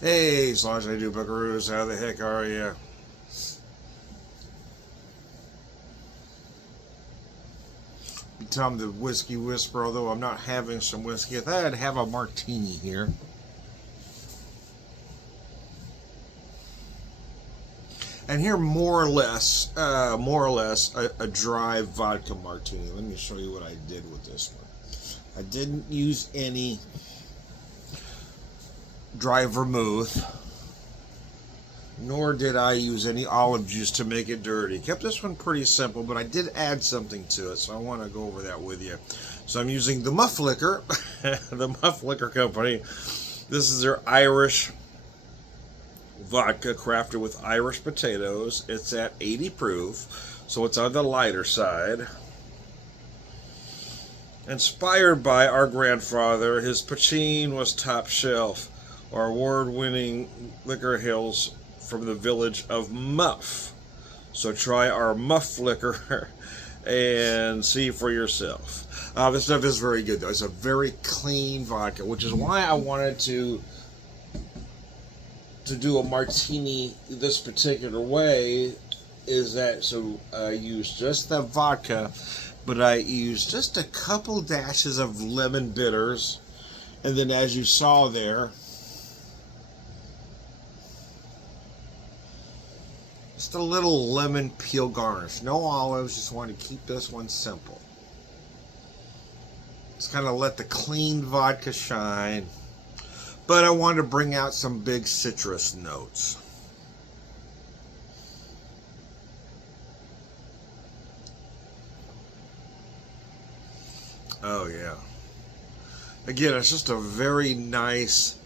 Hey, as long as I do buckaroos, how the heck are you? You tell him the whiskey whisper, although I'm not having some whiskey. I thought I'd have a martini here. And here, more or less, a dry vodka martini. Let me show you what I did with this one. I didn't use any dry vermouth, nor did I use any olive juice to make it dirty. Kept this one pretty simple, but I did add something to it, so I want to go over that with you. So I'm using the Muff Liquor, the Muff Liquor Company. This is their Irish vodka crafted with Irish potatoes. It's at 80 proof, so it's on the lighter side. Inspired by our grandfather, his poutine was top shelf. Our award-winning liquor hails from the village of Muff. So try our Muff liquor and see for yourself. This stuff is very good, though. It's a very clean vodka, which is why I wanted to do a martini this particular way. Is that so? I use just the vodka, but I use just a couple dashes of lemon bitters, and then as you saw there, just a little lemon peel garnish. No olives, just want to keep this one simple. Just kind of let the clean vodka shine. But I wanted to bring out some big citrus notes. Oh, yeah. Again, it's just a very nice,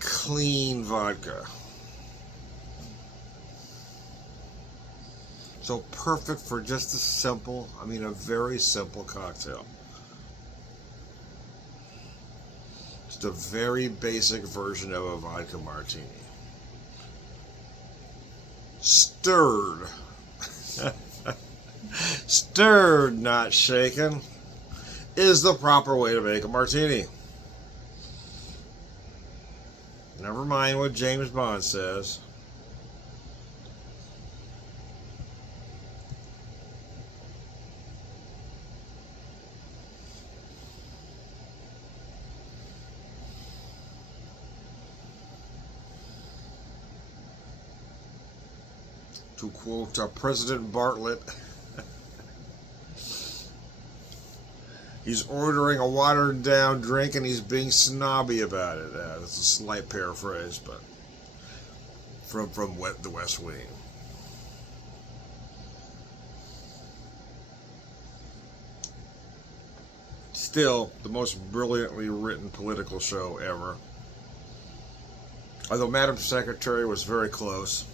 clean vodka. So perfect for just a very simple cocktail. Just a very basic version of a vodka martini. Stirred. Stirred, not shaken, is the proper way to make a martini. Never mind what James Bond says. To quote President Bartlett, he's ordering a watered down drink and he's being snobby about it. That's a slight paraphrase, but from the West Wing. Still, the most brilliantly written political show ever. Although Madam Secretary was very close.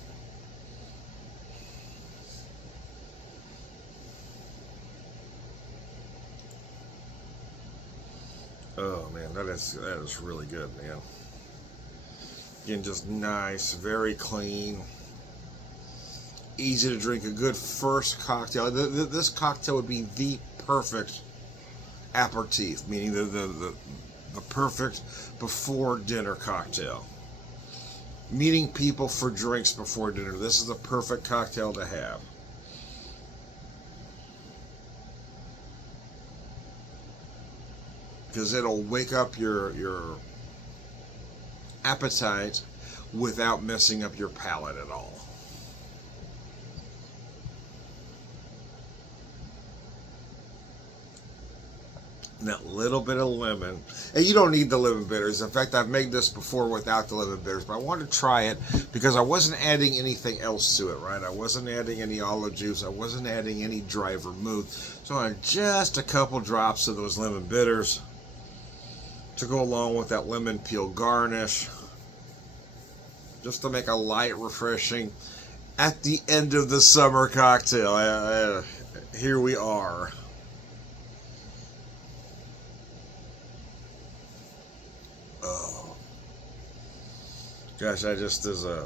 Oh man, that is really good, man. Again, just nice, very clean, easy to drink. A good first cocktail. This cocktail would be the perfect aperitif, meaning the perfect before dinner cocktail. Meeting people for drinks before dinner. This is the perfect cocktail to have. Because it'll wake up your appetite without messing up your palate at all. And that little bit of lemon, and you don't need the lemon bitters. In fact, I've made this before without the lemon bitters, but I wanted to try it because I wasn't adding anything else to it, right? I wasn't adding any olive juice. I wasn't adding any dry vermouth. So I had just a couple drops of those lemon bitters to go along with that lemon peel garnish, just to make a light, refreshing, at the end of the summer cocktail. Here we are. Oh, gosh, that just is a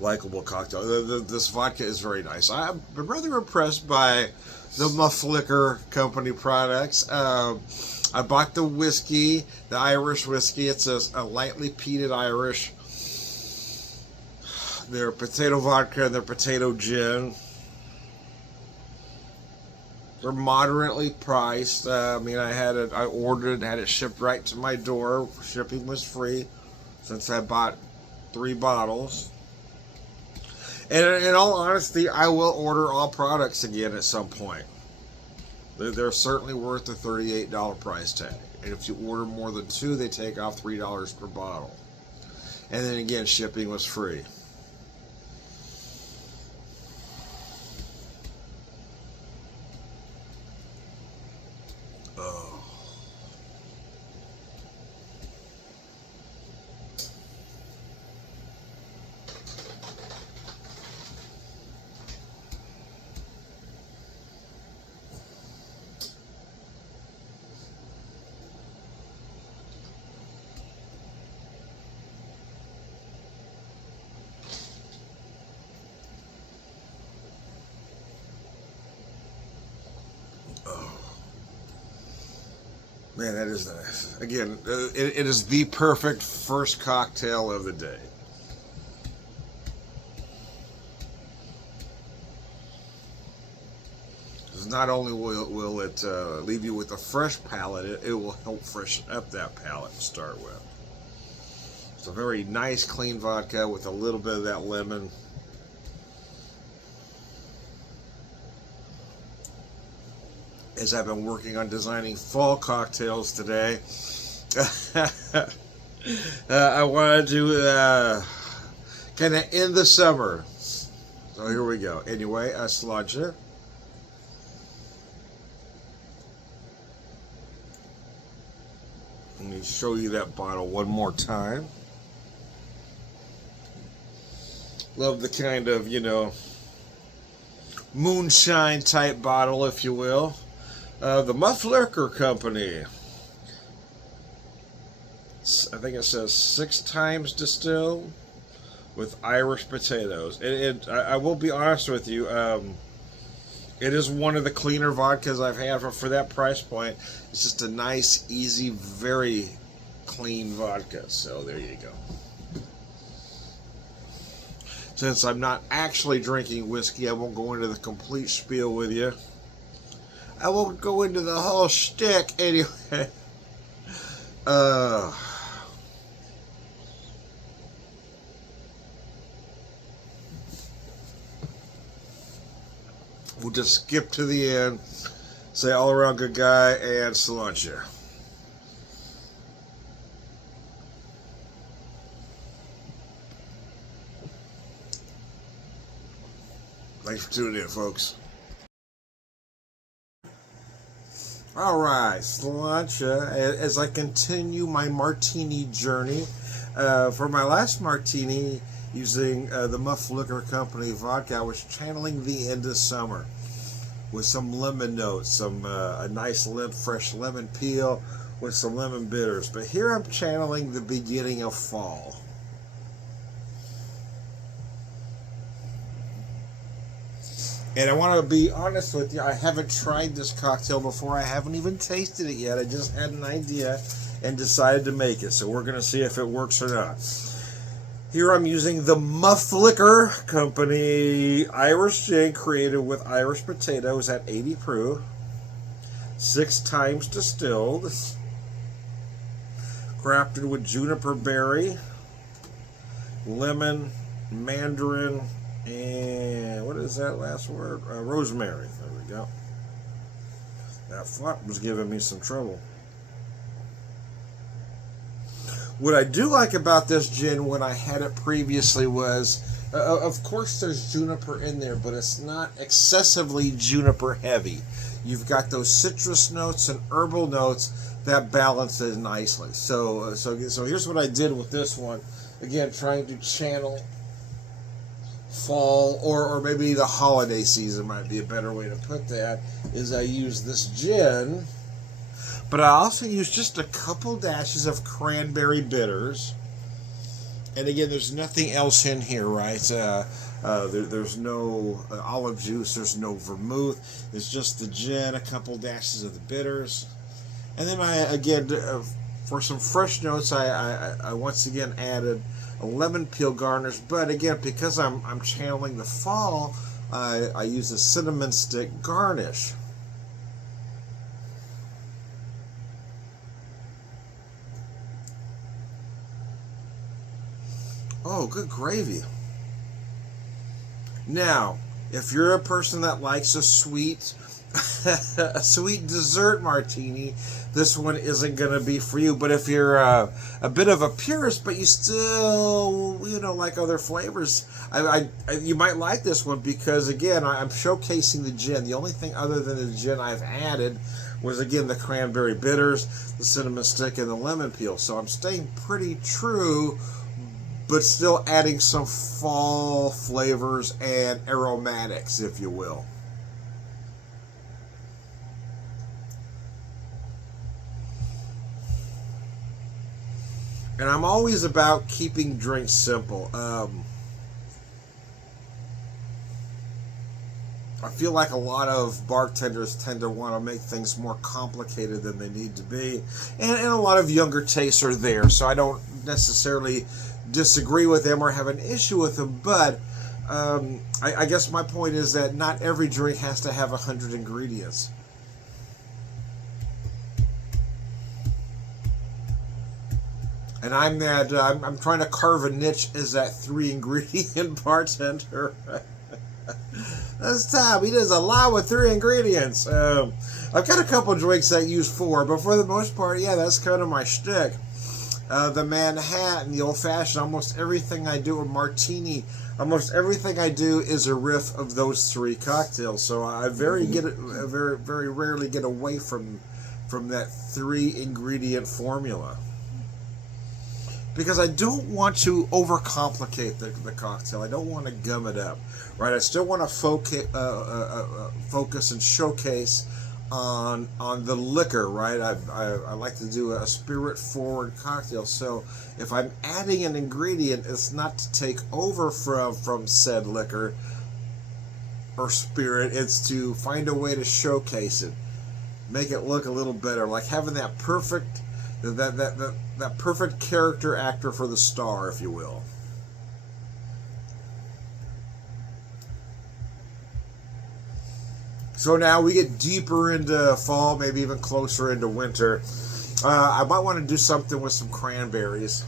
likable cocktail. This vodka is very nice. I'm rather impressed by the Muff Liquor Company products. I bought the whiskey, the Irish whiskey. It's a lightly peated Irish. Their potato vodka and their potato gin. They're moderately priced. I mean, I ordered it, had it shipped right to my door. Shipping was free since I bought 3 bottles. And in all honesty, I will order all products again at some point. They're certainly worth the $38 price tag. And if you order more than 2, they take off $3 per bottle. And then again, shipping was free. Oh. Man, that is nice. Again, it is the perfect first cocktail of the day. Because not only will it leave you with a fresh palate, it will help freshen up that palate to start with. It's a very nice, clean vodka with a little bit of that lemon. As I've been working on designing fall cocktails today, I wanted to kind of end the summer. So here we go. Anyway, cilantro. Let me show you that bottle one more time. Love the kind of, moonshine type bottle, if you will. The Muff Liquor Company. I think it says 6 times distilled with Irish potatoes. I will be honest with you. It is one of the cleaner vodkas I've had for that price point. It's just a nice, easy, very clean vodka. So there you go. Since I'm not actually drinking whiskey, I won't go into the complete spiel with you. I won't go into the whole shtick anyway. We'll just skip to the end, say all around good guy, and cilantro. Thanks for tuning in, folks. Alright, cilantro, as I continue my martini journey. For my last martini, using the Muff Liquor Company vodka, I was channeling the end of summer with some lemon notes, a nice fresh lemon peel with some lemon bitters. But here I'm channeling the beginning of fall. And I want to be honest with you, I haven't tried this cocktail before. I haven't even tasted it yet. I just had an idea and decided to make it. So we're going to see if it works or not. Here I'm using the Muff Liquor Company Irish gin, created with Irish potatoes at 80 proof. 6 times distilled. Crafted with juniper berry, lemon, mandarin, and what is that last word? Rosemary. There we go. That flop was giving me some trouble. What I do like about this gin when I had it previously was, of course there's juniper in there, but it's not excessively juniper heavy. You've got those citrus notes and herbal notes that balance it nicely. So here's what I did with this one. Again, trying to channel fall, or maybe the holiday season might be a better way to put that, is I use this gin, but I also use just a couple dashes of cranberry bitters. And again, there's nothing else in here, right? There's no olive juice, there's no vermouth. It's just the gin, a couple dashes of the bitters. And then for some fresh notes, I once again added a lemon peel garnish. But again, because I'm channeling the fall, I use a cinnamon stick garnish. Oh, good gravy. Now, if you're a person that likes a sweet a sweet dessert martini, this one isn't going to be for you. But if you're a bit of a purist, but you still, like other flavors, you might like this one because, again, I'm showcasing the gin. The only thing other than the gin I've added was, again, the cranberry bitters, the cinnamon stick, and the lemon peel. So I'm staying pretty true, but still adding some fall flavors and aromatics, if you will. And I'm always about keeping drinks simple. I feel like a lot of bartenders tend to want to make things more complicated than they need to be. And a lot of younger tastes are there, so I don't necessarily disagree with them or have an issue with them. But I guess my point is that not every drink has to have 100 ingredients. And I'm trying to carve a niche as that 3-ingredient bartender. That's Tom. He does a lot with 3 ingredients. I've got a couple drinks that use 4, but for the most part, yeah, that's kind of my shtick. The Manhattan, the Old Fashioned, almost everything I do, a Martini, almost everything I do is a riff of those 3 cocktails. So I very rarely get away from that 3-ingredient formula. Because I don't want to overcomplicate the cocktail. I don't want to gum it up, right? I still want to focus and showcase on the liquor, right? I like to do a spirit-forward cocktail. So if I'm adding an ingredient, it's not to take over from said liquor or spirit. It's to find a way to showcase it, make it look a little better, like having that perfect that perfect character actor for the star, if you will. So now we get deeper into fall, maybe even closer into winter. I might want to do something with some cranberries.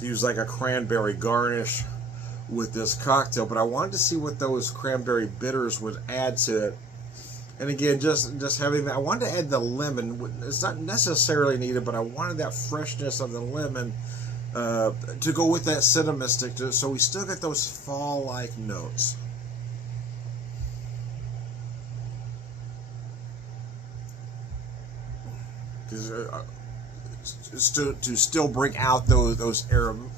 Use like a cranberry garnish with this cocktail, but I wanted to see what those cranberry bitters would add to it. And again, just having that, I wanted to add the lemon. It's not necessarily needed, but I wanted that freshness of the lemon to go with that cinnamon stick, so we still get those fall-like notes. To still bring out those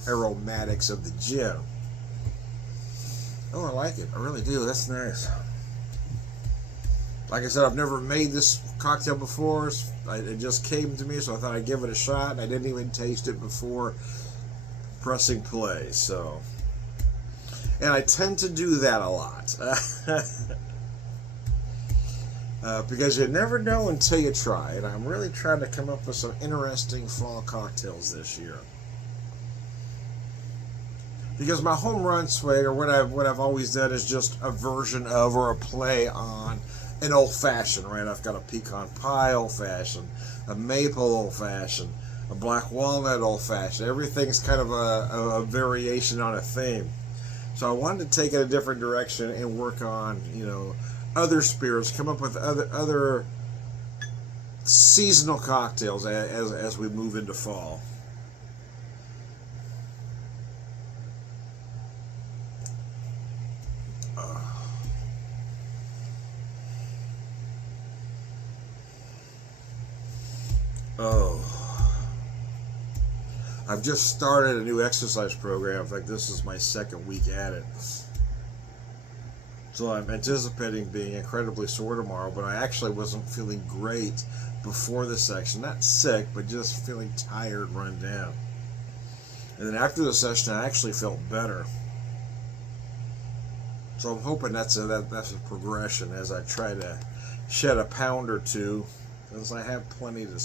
aromatics of the gin. Oh, I like it. I really do. That's nice. Like I said, I've never made this cocktail before. It just came to me, so I thought I'd give it a shot. And I didn't even taste it before pressing play. So, and I tend to do that a lot because you never know until you try. And I'm really trying to come up with some interesting fall cocktails this year. Because my home run swig, or what I've always done, is just a version of or a play on an old fashioned, right? I've got a pecan pie old fashioned, a maple old fashioned, a black walnut old fashioned. Everything's kind of a variation on a theme. So I wanted to take it a different direction and work on, other spirits, come up with other seasonal cocktails as we move into fall. Oh, I've just started a new exercise program. In fact, this is my 2nd week at it. So I'm anticipating being incredibly sore tomorrow, but I actually wasn't feeling great before the session. Not sick, but just feeling tired, run down. And then after the session, I actually felt better. So I'm hoping that's a progression as I try to shed a pound or two, because I have plenty to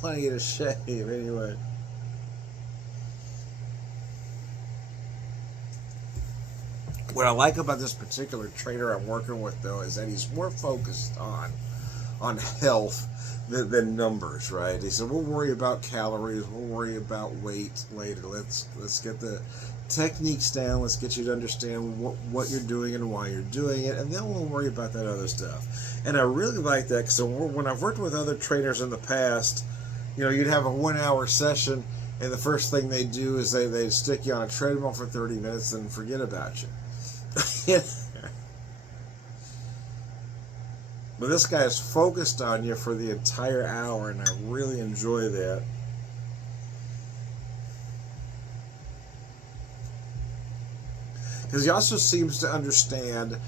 plenty to shave anyway. What I like about this particular trainer I'm working with, though, is that he's more focused on health than numbers, right? He said, we'll worry about calories, we'll worry about weight later. Let's get the techniques down. Let's get you to understand what you're doing and why you're doing it, and then we'll worry about that other stuff. And I really like that, because when I've worked with other trainers in the past, you'd have a 1 hour session, and the first thing they do is they stick you on a treadmill for 30 minutes and forget about you. But this guy is focused on you for the entire hour, and I really enjoy that. Because he also seems to understand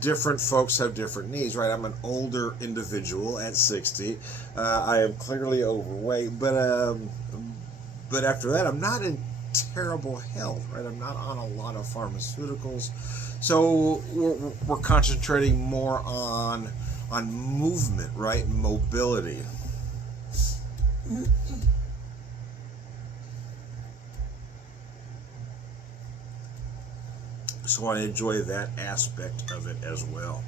different folks have different needs, right? I'm an older individual at 60. I am clearly overweight, but after that, I'm not in terrible health, right? I'm not on a lot of pharmaceuticals, so we're concentrating more on movement, right? Mobility. So I enjoy that aspect of it as well.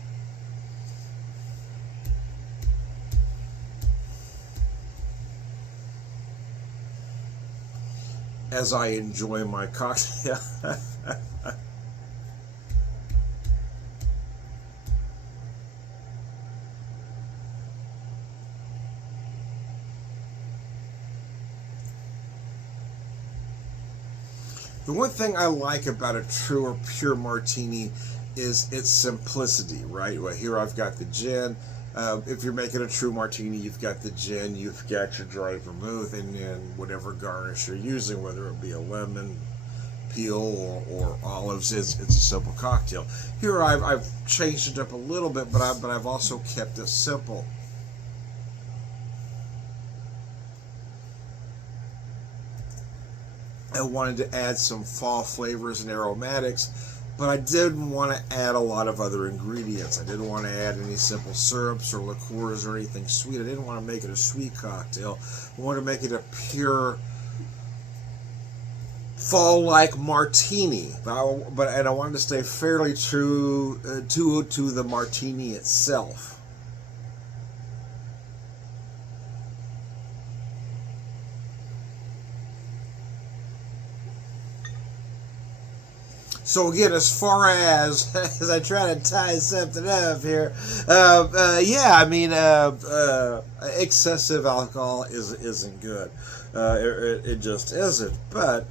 As I enjoy my cocktail. The one thing I like about a true or pure martini is its simplicity, right? Well, here I've got the gin. If you're making a true martini, you've got the gin, you've got your dried vermouth, and then whatever garnish you're using, whether it be a lemon peel or olives, it's a simple cocktail. Here I've changed it up a little bit, but I've also kept it simple. I wanted to add some fall flavors and aromatics, but I didn't want to add a lot of other ingredients. I didn't want to add any simple syrups or liqueurs or anything sweet. I didn't want to make it a sweet cocktail. I wanted to make it a pure fall-like martini, and I wanted to stay fairly true to the martini itself. So again, as far as I try to tie something up here, excessive alcohol isn't good. It just isn't. But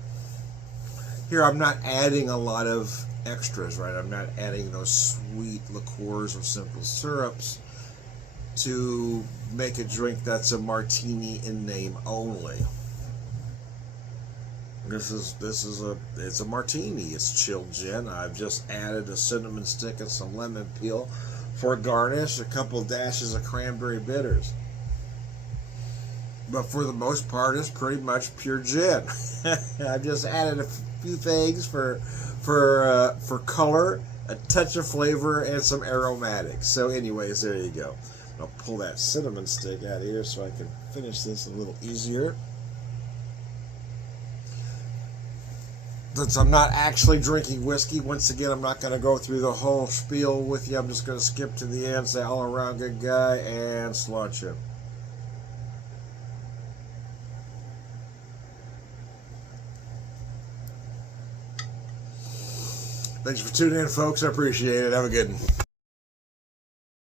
here I'm not adding a lot of extras, right? I'm not adding those sweet liqueurs or simple syrups to make a drink that's a martini in name only. It's a martini. It's chilled gin. I've just added a cinnamon stick and some lemon peel for a garnish, a couple dashes of cranberry bitters. But for the most part, it's pretty much pure gin. I've just added a few things for color, a touch of flavor, and some aromatics. So anyways, there you go. I'll pull that cinnamon stick out of here so I can finish this a little easier. Since I'm not actually drinking whiskey, once again, I'm not going to go through the whole spiel with you. I'm just going to skip to the end, say all around good guy, and launch him. Thanks for tuning in, folks. I appreciate it. Have a good one.